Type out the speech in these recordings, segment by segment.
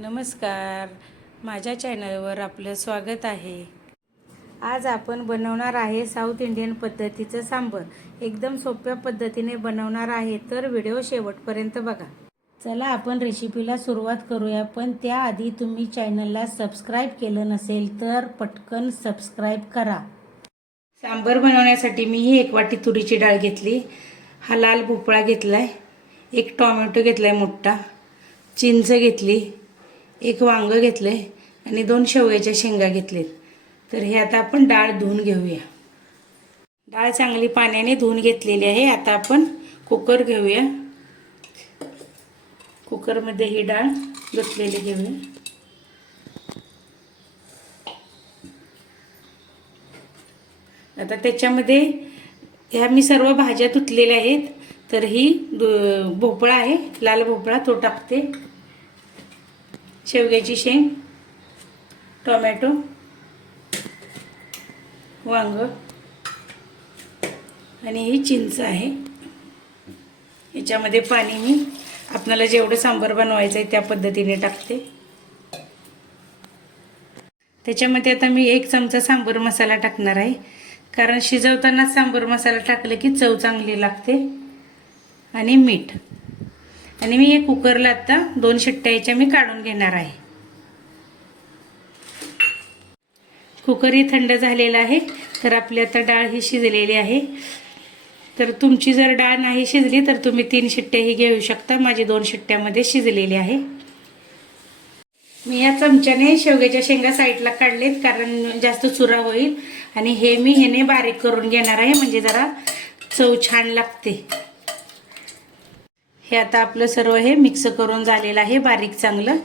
नमस्कार. माझ्या चॅनलवर आपलं स्वागत आहे. आज आपण बनवणार आहे साऊथ इंडियन पद्धतीचं सांबर. एकदम सोप्या पद्धतीने बनवणार आहे तर व्हिडिओ शेवटपर्यंत बघा. चला आपण रेसिपीला सुरुवात करूया पण त्याआधी तुम्ही चॅनलला सबस्क्राईब केलं नसेल तर पटकन सबस्क्राईब करा. सांबर बनवण्यासाठी मी ही एक वाटी तुरीची डाळ घेतली. हा लाल भोपळा घेतलाय. एक टॉमॅटो घेतलाय मोठा. चिंच घेतली. एक वांगं घेतलं आहे आणि दोन शेवग्याच्या शेंगा घेतलेत. तर हे आता आपण डाळ धुवून घेऊया. डाळ चांगली पाण्याने धुवून घेतलेली आहे. आता आपण कुकर घेऊया. कुकरमध्ये ही डाळ धुतलेली घेऊया. आता त्याच्यामध्ये ह्या मी सर्व भाज्या धुतलेल्या आहेत. तर ही दु- भोपळा आहे. लाल भोपळा तो टाकते. शेवग्याची शेंग टोमॅटो वांग आणि ही चिंच आहे. याच्यामध्ये पाणी मी आपल्याला जेवढं सांबार बनवायचं आहे त्या पद्धतीने टाकते. त्याच्यामध्ये आता मी एक चमचा सांबर मसाला टाकणार आहे. कारण शिजवताना सांबर मसाला टाकलं की चव चांगली लागते. आणि मीठ. आणि मी हे कुकरला आता दोन शिट्ट्या याच्या मी काढून घेणार आहे. कुकर हे थंड झालेला आहे तर आपली आता डाळ ही शिजलेली आहे. तर तुमची जर डाळ नाही शिजली तर तुम्ही तीन शिट्ट्याही घेऊ शकता. माझी दोन शिट्ट्यामध्ये शिजलेली आहे. मी या चमच्याने शेवग्याच्या शेंगा साईडला काढलेत कारण जास्त चुरा होईल. आणि हे मी ह्याने बारीक करून घेणार आहे म्हणजे जरा चव छान लागते. हे आता आपलं सर्व हे मिक्स करून झालेलं आहे बारीक चांगलं.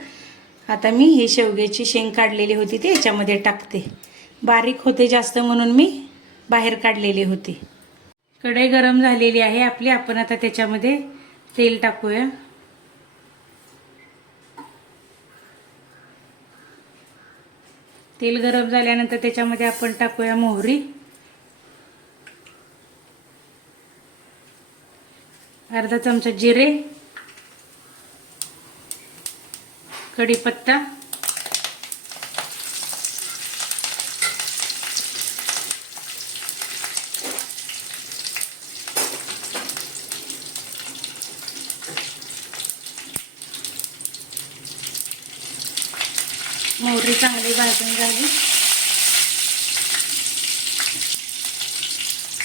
आता मी हे शेवग्याची शेंग काढलेली होती ती याच्यामध्ये टाकते. बारीक होते जास्त म्हणून मी बाहेर काढलेली होती. कढई गरम झालेली आहे आपली आपण आता त्याच्यामध्ये तेल टाकूया. तेल गरम झाल्यानंतर त्याच्यामध्ये आपण टाकूया मोहरी. अर्धा चमचा जिरे कढीपत्ता मोहरी चांगली भाजून झाली.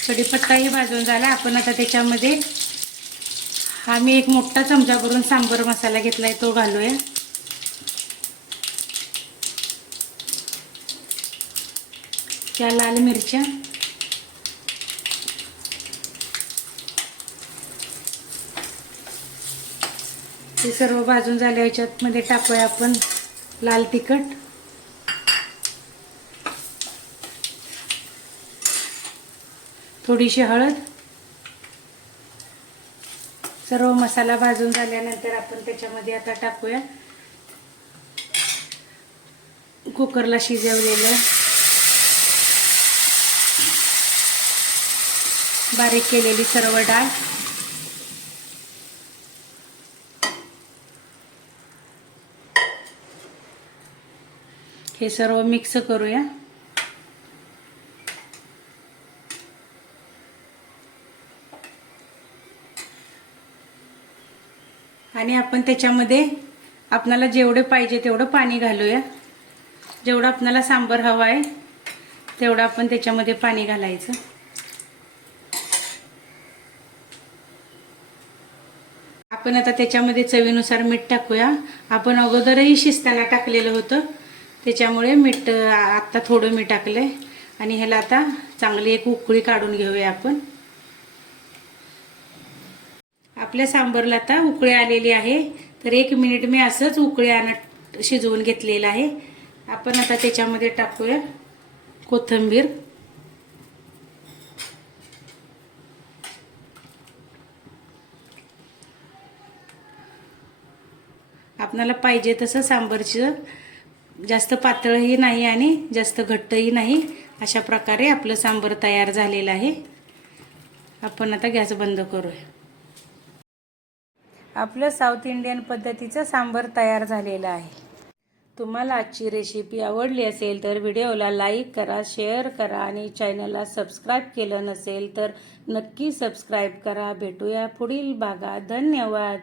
कढीपत्ताही भाजून झाला. आपण आता त्याच्यामध्ये हा मी एक मोठा चमचा भरून सांबर मसाला घेतलाय तो घालूया. त्या लाल मिरच्या. हे सर्व भाजून झाल्या याच्यात मध्ये टाकूया आपण लाल तिखट. थोडीशी हळद. सर्व मसाला भाजून झाल्यानंतर आपण त्याच्यामध्ये आता टाकूया. कुकरला शिजवलेलं. बारीक केलेली सर्व डाळ. हे सर्व मिक्स करूया. आणि आपण त्याच्यामध्ये आपणाला जेवढे पाहिजे तेवढं पाणी घालूया. जेवढं आपणाला सांबर हवा आहे तेवढं आपण त्याच्यामध्ये पाणी घालायचं. आपण आता त्याच्यामध्ये चवीनुसार मीठ टाकूया. आपण अगोदरही शिजताना टाकलेलं होतं. त्याच्यामुळे मीठ आत्ता थोडं मी आहे आणि ह्याला आता चांगली एक उकळी काढून घेऊया आपण. आपल्या सांबरला आता उकळी आलेली आहे. तर एक मिनिट मी असंच उकळे आणत शिजवून घेतलेलं आहे. आपण आता त्याच्यामध्ये टाकूया कोथिंबीर. आपणाला पाहिजे तसं सांबरचं जास्त पातळही नाही आणि जास्त घट्टही नाही. अशा प्रकारे आपलं सांबर तयार झालेलं आहे. आपण आता गॅस बंद करूया. आपलं साऊथ इंडियन पद्धतीचं सांबर तयार झालेलं आहे. तुम्हाला आजची रेसिपी आवडली असेल तर व्हिडिओला लाईक करा शेअर करा आणि चॅनलला सबस्क्राईब केलं नसेल तर नक्की सबस्क्राईब करा. भेटूया पुढील भागात. धन्यवाद.